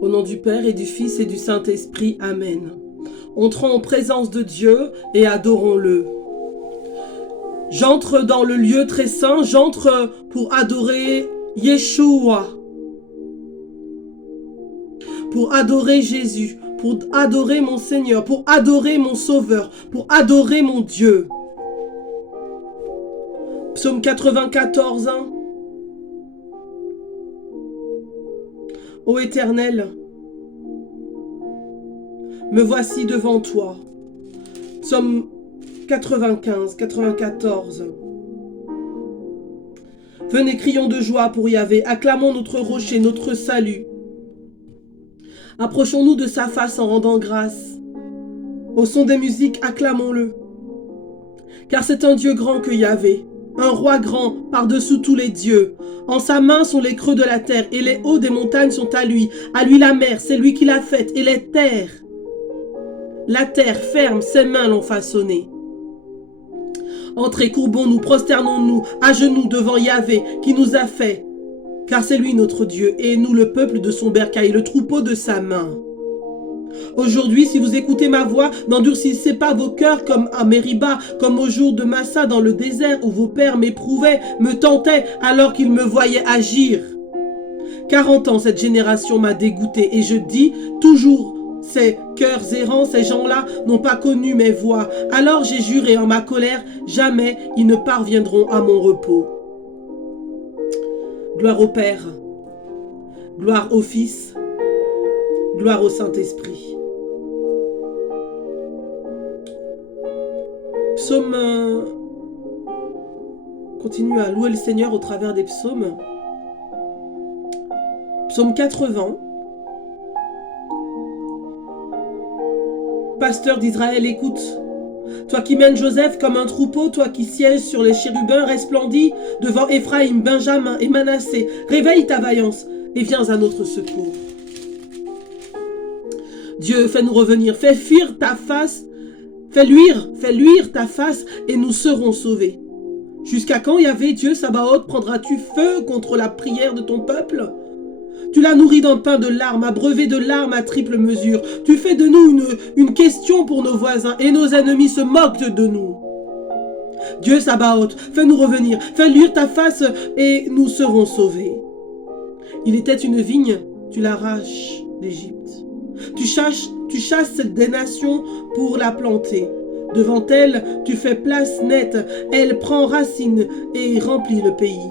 Au nom du Père et du Fils et du Saint-Esprit, Amen. Entrons en présence de Dieu et adorons-le. J'entre dans le lieu très saint, j'entre pour adorer Yeshua, pour adorer Jésus, pour adorer mon Seigneur, pour adorer mon Sauveur, pour adorer mon Dieu. Psaume 94, 1. Ô Éternel, me voici devant toi. Psaume 95, 94. Venez, crions de joie pour Yahvé, acclamons notre rocher, notre salut. Approchons-nous de sa face en rendant grâce. Au son des musiques, acclamons-le. Car c'est un Dieu grand que Yahvé, un roi grand par-dessous tous les dieux. En sa main sont les creux de la terre et les hauts des montagnes sont à lui. À lui la mer, c'est lui qui l'a faite et les terres. La terre ferme, ses mains l'ont façonnée. Entrez, courbons-nous, prosternons-nous, à genoux devant Yahvé qui nous a fait. Car c'est lui notre Dieu et nous le peuple de son bercail, le troupeau de sa main. Aujourd'hui, si vous écoutez ma voix, n'endurcissez pas vos cœurs comme à Mériba, comme au jour de Massa dans le désert où vos pères m'éprouvaient, me tentaient alors qu'ils me voyaient agir. 40 ans cette génération m'a dégoûté et je dis toujours, ces cœurs errants, ces gens-là n'ont pas connu mes voies. Alors j'ai juré en ma colère, jamais ils ne parviendront à mon repos. Gloire au Père, gloire au Fils, gloire au Saint-Esprit. Psaume, continue à louer le Seigneur au travers des psaumes. Psaume 80. Pasteur d'Israël, écoute. Toi qui mènes Joseph comme un troupeau, toi qui sièges sur les chérubins, resplendis devant Éphraïm, Benjamin et Manassé, réveille ta vaillance et viens à notre secours. Dieu, fais-nous revenir, fais fuir ta face, fais luire ta face et nous serons sauvés. Jusqu'à quand, Yahvé, Dieu Sabaoth, prendras-tu feu contre la prière de ton peuple? Tu l'as nourri d'un pain de larmes, abreuvé de larmes à triple mesure. Tu fais de nous une question pour nos voisins et nos ennemis se moquent de nous. Dieu Sabaoth, fais-nous revenir, fais luire ta face et nous serons sauvés. Il était une vigne, tu l'arraches d'Égypte. Tu chasses des nations pour la planter. Devant elle, tu fais place nette, elle prend racine et remplit le pays.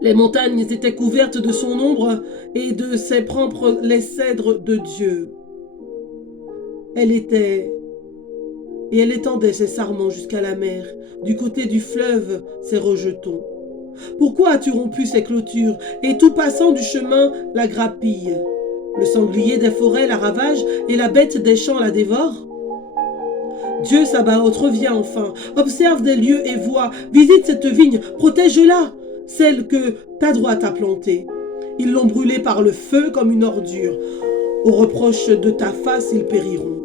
Les montagnes étaient couvertes de son ombre et de ses propres les cèdres de Dieu. Elle étendait ses sarments jusqu'à la mer, du côté du fleuve ses rejetons. Pourquoi as-tu rompu ses clôtures et tout passant du chemin la grappille? Le sanglier des forêts la ravage et la bête des champs la dévore? Dieu Sabaoth, reviens enfin, observe des lieux et vois, visite cette vigne, protège-la, celle que ta droite a plantée. Ils l'ont brûlée par le feu comme une ordure. Au reproche de ta face, ils périront.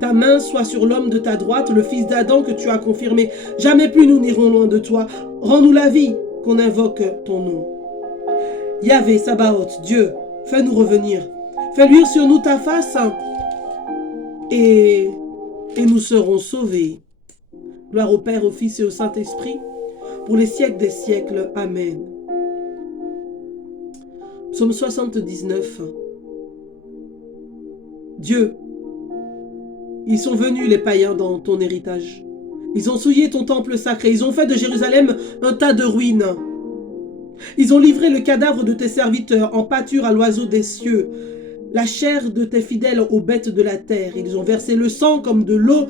Ta main soit sur l'homme de ta droite, le fils d'Adam que tu as confirmé. Jamais plus nous n'irons loin de toi. Rends-nous la vie, qu'on invoque ton nom. Yahvé, Sabaoth, Dieu, fais-nous revenir. Fais luire sur nous ta face et nous serons sauvés. Gloire au Père, au Fils et au Saint-Esprit, pour les siècles des siècles. Amen. Psaume 79. Dieu, ils sont venus les païens dans ton héritage. Ils ont souillé ton temple sacré. Ils ont fait de Jérusalem un tas de ruines. Ils ont livré le cadavre de tes serviteurs en pâture à l'oiseau des cieux, la chair de tes fidèles aux bêtes de la terre. Ils ont versé le sang comme de l'eau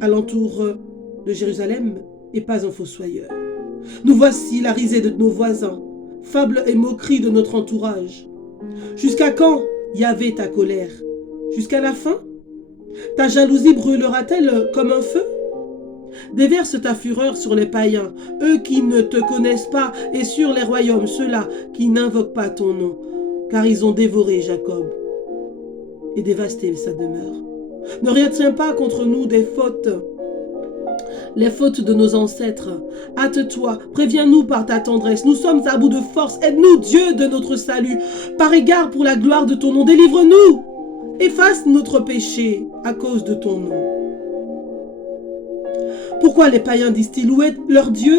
alentour de Jérusalem et pas un fossoyeur. Nous voici la risée de nos voisins, fable et moquerie de notre entourage. Jusqu'à quand, Yahvé, ta colère? Jusqu'à la fin? Ta jalousie brûlera-t-elle comme un feu? Déverse ta fureur sur les païens, eux qui ne te connaissent pas, et sur les royaumes, ceux-là qui n'invoquent pas ton nom, car ils ont dévoré Jacob et dévasté sa demeure. Ne retiens pas contre nous des fautes les fautes de nos ancêtres. Hâte-toi, préviens-nous par ta tendresse. Nous sommes à bout de force. Aide-nous, Dieu de notre salut. Par égard pour la gloire de ton nom, délivre-nous. Efface notre péché à cause de ton nom. Pourquoi les païens disent-ils où est leur Dieu?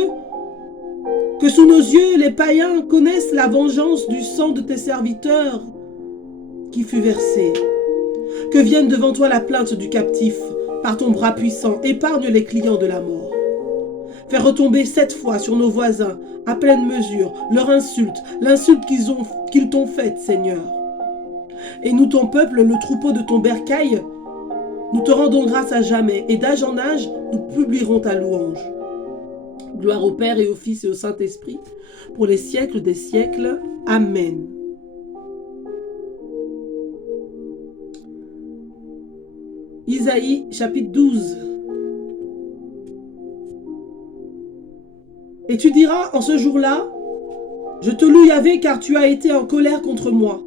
Que sous nos yeux, les païens connaissent la vengeance du sang de tes serviteurs qui fut versé. Que vienne devant toi la plainte du captif. Par ton bras puissant, épargne les clients de la mort. Fais retomber 7 fois sur nos voisins, à pleine mesure, leur insulte, l'insulte qu'ils t'ont faite, Seigneur. Et nous, ton peuple, le troupeau de ton bercail, nous te rendons grâce à jamais, et d'âge en âge, nous publierons ta louange. Gloire au Père et au Fils et au Saint-Esprit, pour les siècles des siècles. Amen. Isaïe chapitre 12. Et tu diras en ce jour-là, je te loue Yahvé car tu as été en colère contre moi.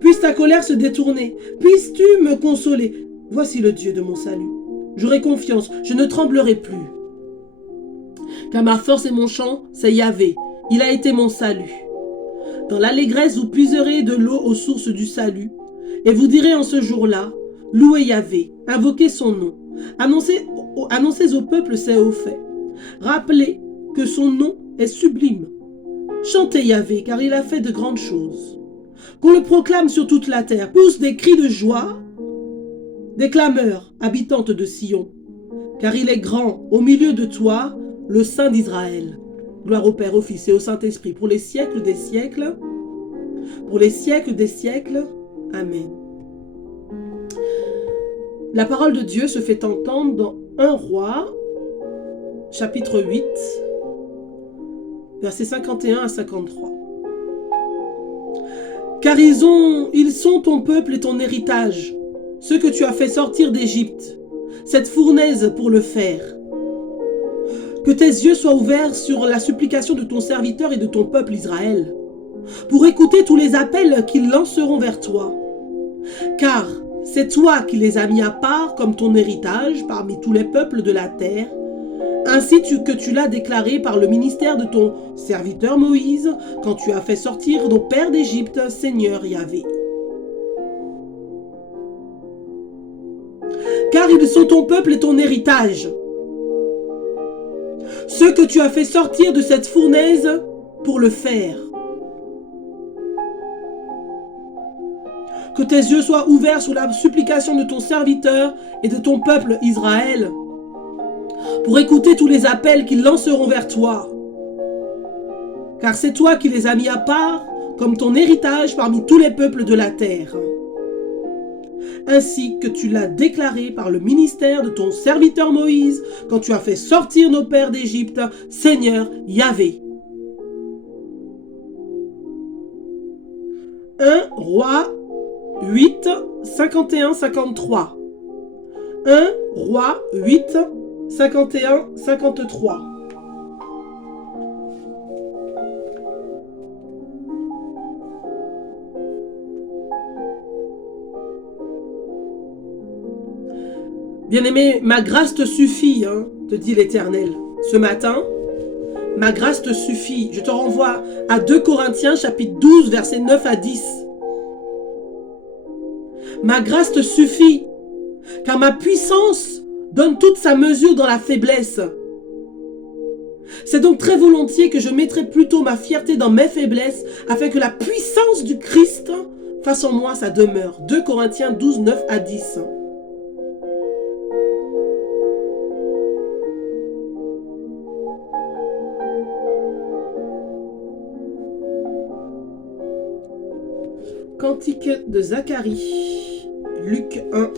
Puisse ta colère se détourner, puisses-tu me consoler. Voici le Dieu de mon salut. J'aurai confiance, je ne tremblerai plus. Car ma force et mon chant, c'est Yahvé. Il a été mon salut. Dans l'allégresse, vous puiserez de l'eau aux sources du salut. Et vous direz en ce jour-là, louez Yahvé, invoquez son nom, annoncez au peuple ses hauts faits. Rappelez que son nom est sublime. Chantez Yahvé, car il a fait de grandes choses. Qu'on le proclame sur toute la terre. Pousse des cris de joie, des clameurs, habitantes de Sion. Car il est grand au milieu de toi, le Saint d'Israël. Gloire au Père, au Fils et au Saint-Esprit, pour les siècles des siècles. Pour les siècles des siècles. Amen. La parole de Dieu se fait entendre dans 1 Roi, chapitre 8, versets 51 à 53. Car ils sont ton peuple et ton héritage, ceux que tu as fait sortir d'Égypte, cette fournaise pour le faire. Que tes yeux soient ouverts sur la supplication de ton serviteur et de ton peuple Israël, pour écouter tous les appels qu'ils lanceront vers toi. Car c'est toi qui les as mis à part comme ton héritage parmi tous les peuples de la terre, ainsi que tu l'as déclaré par le ministère de ton serviteur Moïse, quand tu as fait sortir nos pères d'Égypte, Seigneur Yahvé. Car ils sont ton peuple et ton héritage, ceux que tu as fait sortir de cette fournaise pour le faire. Que tes yeux soient ouverts sur la supplication de ton serviteur et de ton peuple Israël, pour écouter tous les appels qu'ils lanceront vers toi. Car c'est toi qui les as mis à part comme ton héritage parmi tous les peuples de la terre. Ainsi que tu l'as déclaré par le ministère de ton serviteur Moïse, quand tu as fait sortir nos pères d'Égypte, Seigneur Yahvé. 1 Roi 8, 51-53. 1 Roi 8, 51-53. Bien-aimé, ma grâce te suffit, te dit l'Éternel. Ce matin, ma grâce te suffit. Je te renvoie à 2 Corinthiens chapitre 12, versets 9 à 10. Ma grâce te suffit, car ma puissance donne toute sa mesure dans la faiblesse. C'est donc très volontiers que je mettrai plutôt ma fierté dans mes faiblesses, afin que la puissance du Christ fasse en moi sa demeure. 2 Corinthiens 12, 9 à 10. Cantique de Zacharie, Luc 1.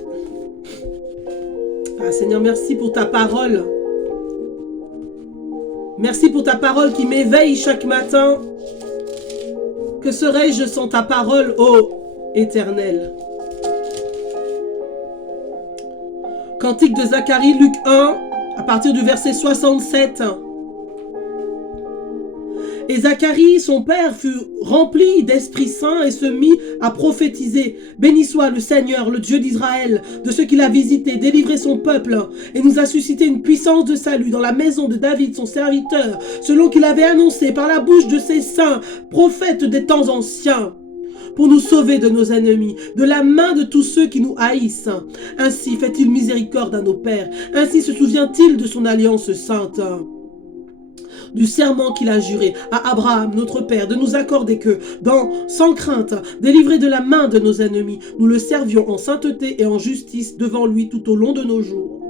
Ah, Seigneur, merci pour ta parole. Merci pour ta parole qui m'éveille chaque matin. Que serais-je sans ta parole, ô Éternel? Cantique de Zacharie, Luc 1, à partir du verset 67. Et Zacharie, son père, fut rempli d'Esprit Saint et se mit à prophétiser. Béni soit le Seigneur, le Dieu d'Israël, de ce qu'il a visité, délivré son peuple, et nous a suscité une puissance de salut dans la maison de David, son serviteur, selon qu'il avait annoncé par la bouche de ses saints, prophètes des temps anciens, pour nous sauver de nos ennemis, de la main de tous ceux qui nous haïssent. Ainsi fait-il miséricorde à nos pères, ainsi se souvient-il de son alliance sainte, du serment qu'il a juré à Abraham, notre Père, de nous accorder que, sans crainte, délivrés de la main de nos ennemis, nous le servions en sainteté et en justice devant lui tout au long de nos jours.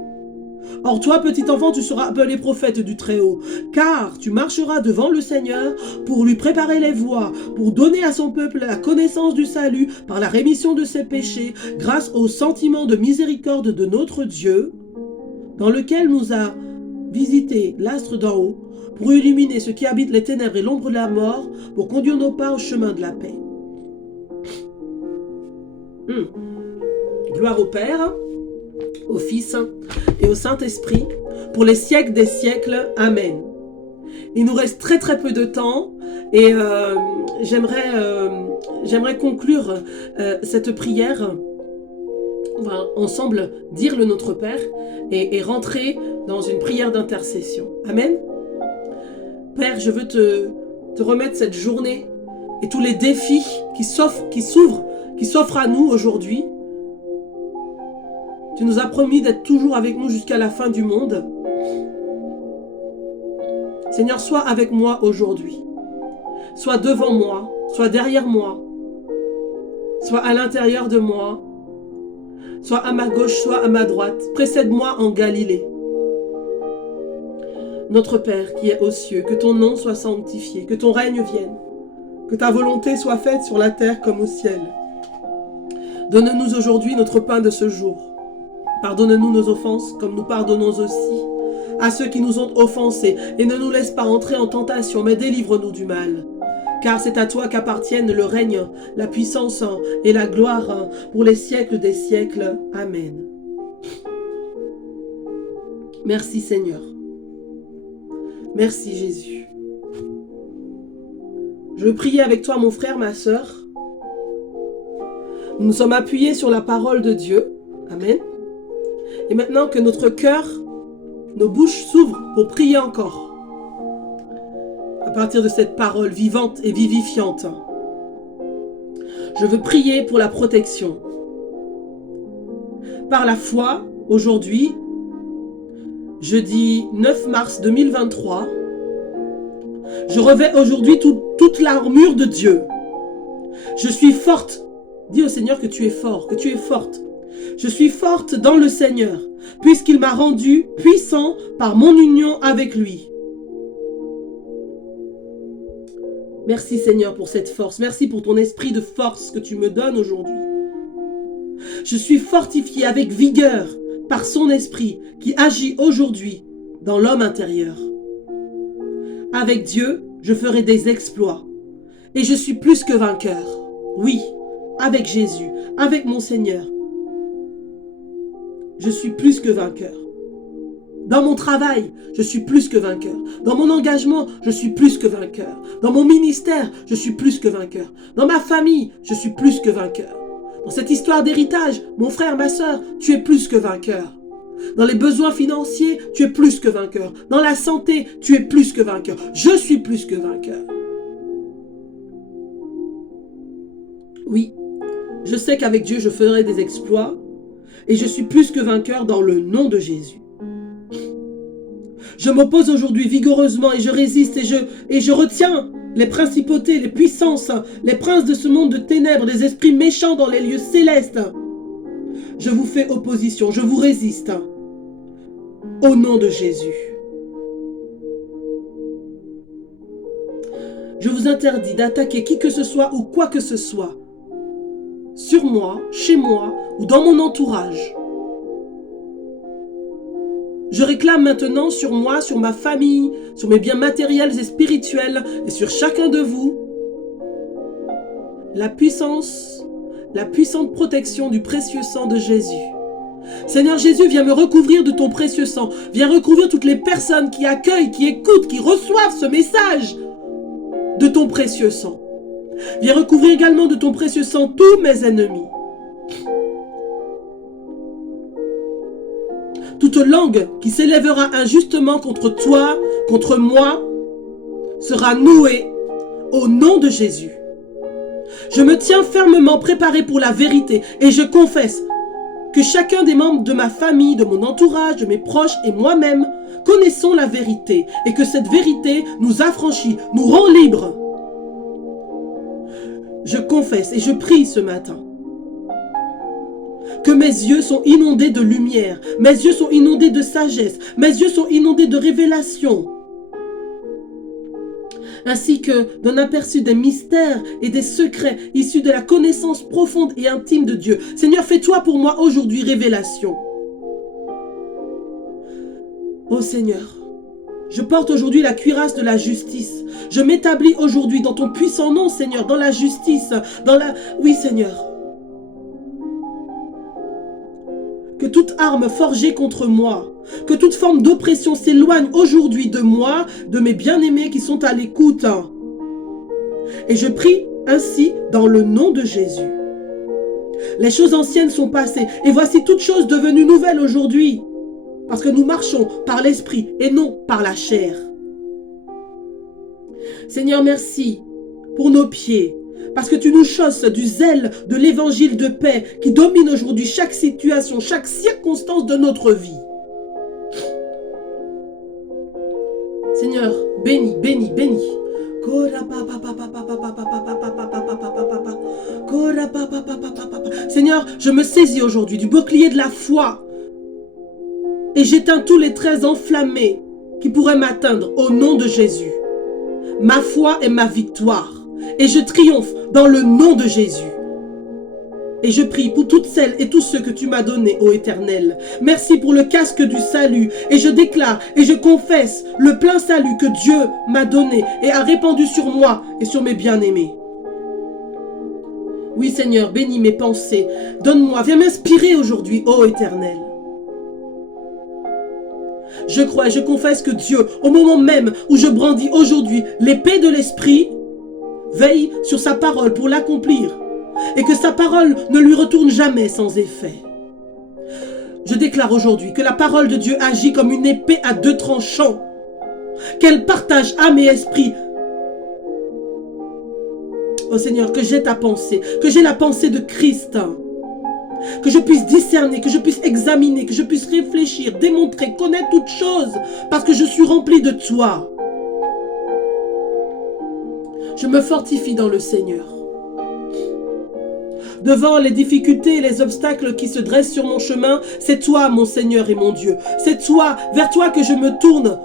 Or toi, petit enfant, tu seras appelé prophète du Très-Haut, car tu marcheras devant le Seigneur pour lui préparer les voies, pour donner à son peuple la connaissance du salut par la rémission de ses péchés, grâce au sentiment de miséricorde de notre Dieu, dans lequel nous a visité l'astre d'en haut, pour illuminer ceux qui habitent les ténèbres et l'ombre de la mort, pour conduire nos pas au chemin de la paix. Gloire au Père, au Fils et au Saint-Esprit, pour les siècles des siècles. Amen. Il nous reste très très peu de temps et j'aimerais conclure cette prière. On va ensemble dire le Notre Père et rentrer dans une prière d'intercession. Amen. Père, je veux te remettre cette journée et tous les défis qui s'offrent à nous aujourd'hui. Tu nous as promis d'être toujours avec nous jusqu'à la fin du monde. Seigneur, sois avec moi aujourd'hui. Sois devant moi, sois derrière moi, sois à l'intérieur de moi, sois à ma gauche, sois à ma droite. Précède-moi en Galilée. Notre Père qui est aux cieux, que ton nom soit sanctifié, que ton règne vienne, que ta volonté soit faite sur la terre comme au ciel. Donne-nous aujourd'hui notre pain de ce jour. Pardonne-nous nos offenses comme nous pardonnons aussi à ceux qui nous ont offensés, et ne nous laisse pas entrer en tentation, mais délivre-nous du mal. Car c'est à toi qu'appartiennent le règne, la puissance et la gloire pour les siècles des siècles. Amen. Merci Seigneur. Merci Jésus. Je veux prier avec toi mon frère, ma sœur. Nous nous sommes appuyés sur la parole de Dieu. Amen. Et maintenant que notre cœur, nos bouches s'ouvrent pour prier encore. À partir de cette parole vivante et vivifiante. Je veux prier pour la protection. Par la foi, aujourd'hui, jeudi 9 mars 2023, je revêts aujourd'hui toute l'armure de Dieu. Je suis forte. Dis au Seigneur que tu es fort, que tu es forte. Je suis forte dans le Seigneur, puisqu'il m'a rendu puissant par mon union avec lui. Merci Seigneur pour cette force. Merci pour ton esprit de force que tu me donnes aujourd'hui. Je suis fortifié avec vigueur par son esprit qui agit aujourd'hui dans l'homme intérieur. Avec Dieu, je ferai des exploits. Et je suis plus que vainqueur. Oui, avec Jésus, avec mon Seigneur. Je suis plus que vainqueur. Dans mon travail, je suis plus que vainqueur. Dans mon engagement, je suis plus que vainqueur. Dans mon ministère, je suis plus que vainqueur. Dans ma famille, je suis plus que vainqueur. Dans cette histoire d'héritage, mon frère, ma soeur, tu es plus que vainqueur. Dans les besoins financiers, tu es plus que vainqueur. Dans la santé, tu es plus que vainqueur. Je suis plus que vainqueur. Oui, je sais qu'avec Dieu, je ferai des exploits. Et je suis plus que vainqueur dans le nom de Jésus. Je m'oppose aujourd'hui vigoureusement et je résiste et je retiens les principautés, les puissances, les princes de ce monde de ténèbres, les esprits méchants dans les lieux célestes. Je vous fais opposition, je vous résiste. Au nom de Jésus. Je vous interdis d'attaquer qui que ce soit ou quoi que ce soit. Sur moi, chez moi ou dans mon entourage. Je réclame maintenant sur moi, sur ma famille, sur mes biens matériels et spirituels et sur chacun de vous la puissante protection du précieux sang de Jésus. Seigneur Jésus, viens me recouvrir de ton précieux sang. Viens recouvrir toutes les personnes qui accueillent, qui écoutent, qui reçoivent ce message de ton précieux sang. Viens recouvrir également de ton précieux sang tous mes ennemis. Toute langue qui s'élèvera injustement contre toi, contre moi, sera nouée au nom de Jésus. Je me tiens fermement préparé pour la vérité et je confesse que chacun des membres de ma famille, de mon entourage, de mes proches et moi-même connaissons la vérité et que cette vérité nous affranchit, nous rend libres. Je confesse et je prie ce matin que mes yeux sont inondés de lumière, mes yeux sont inondés de sagesse, mes yeux sont inondés de révélation, ainsi que d'un aperçu des mystères et des secrets issus de la connaissance profonde et intime de Dieu. Seigneur, fais-toi pour moi aujourd'hui révélation. Ô Seigneur, je porte aujourd'hui la cuirasse de la justice. Je m'établis aujourd'hui dans ton puissant nom, Seigneur, dans la justice, Oui, Seigneur. Que toute arme forgée contre moi, que toute forme d'oppression s'éloigne aujourd'hui de moi, de mes bien-aimés qui sont à l'écoute. Et je prie ainsi dans le nom de Jésus. Les choses anciennes sont passées et voici toutes choses devenues nouvelles aujourd'hui. Parce que nous marchons par l'esprit et non par la chair. Seigneur, merci pour nos pieds. Parce que tu nous chausses du zèle de l'évangile de paix qui domine aujourd'hui chaque situation, chaque circonstance de notre vie. Seigneur, bénis, bénis, bénis. Seigneur, je me saisis aujourd'hui du bouclier de la foi et j'éteins tous les traits enflammés qui pourraient m'atteindre au nom de Jésus. Ma foi est ma victoire. Et je triomphe dans le nom de Jésus. Et je prie pour toutes celles et tous ceux que tu m'as donnés, ô Éternel. Merci pour le casque du salut. Et je déclare et je confesse le plein salut que Dieu m'a donné et a répandu sur moi et sur mes bien-aimés. Oui, Seigneur, bénis mes pensées. Donne-moi, viens m'inspirer aujourd'hui, ô Éternel. Je crois et je confesse que Dieu, au moment même où je brandis aujourd'hui l'épée de l'Esprit, veille sur sa parole pour l'accomplir et que sa parole ne lui retourne jamais sans effet. Je déclare aujourd'hui que la parole de Dieu agit comme une épée à deux tranchants, qu'elle partage âme et esprit. Oh Seigneur, que j'ai ta pensée, que j'ai la pensée de Christ, que je puisse discerner, que je puisse examiner, que je puisse réfléchir, démontrer, connaître toutes choses, parce que je suis rempli de toi. Je me fortifie dans le Seigneur. Devant les difficultés et les obstacles qui se dressent sur mon chemin, c'est toi, mon Seigneur et mon Dieu. C'est toi, vers toi que je me tourne.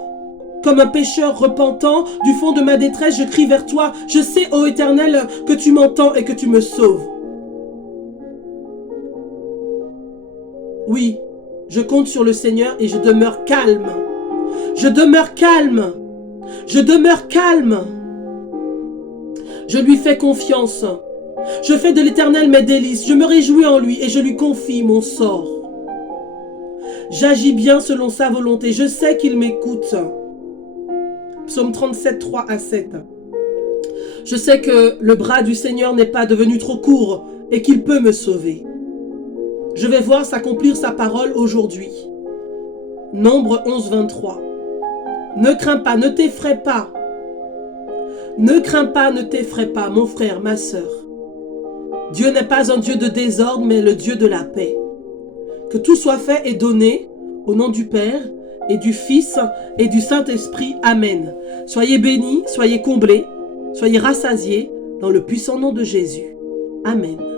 Comme un pécheur repentant, du fond de ma détresse, je crie vers toi. Je sais, ô Éternel, que tu m'entends et que tu me sauves. Oui, je compte sur le Seigneur et je demeure calme. Je demeure calme. Je demeure calme. Je lui fais confiance. Je fais de l'Éternel mes délices. Je me réjouis en lui et je lui confie mon sort. J'agis bien selon sa volonté. Je sais qu'il m'écoute. Psaume 37, 3 à 7. Je sais que le bras du Seigneur n'est pas devenu trop court et qu'il peut me sauver. Je vais voir s'accomplir sa parole aujourd'hui. Nombre 11, 23. Ne crains pas, ne t'effraie pas. Ne crains pas, ne t'effraie pas, mon frère, ma sœur. Dieu n'est pas un Dieu de désordre, mais le Dieu de la paix. Que tout soit fait et donné au nom du Père et du Fils et du Saint-Esprit. Amen. Soyez bénis, soyez comblés, soyez rassasiés dans le puissant nom de Jésus. Amen.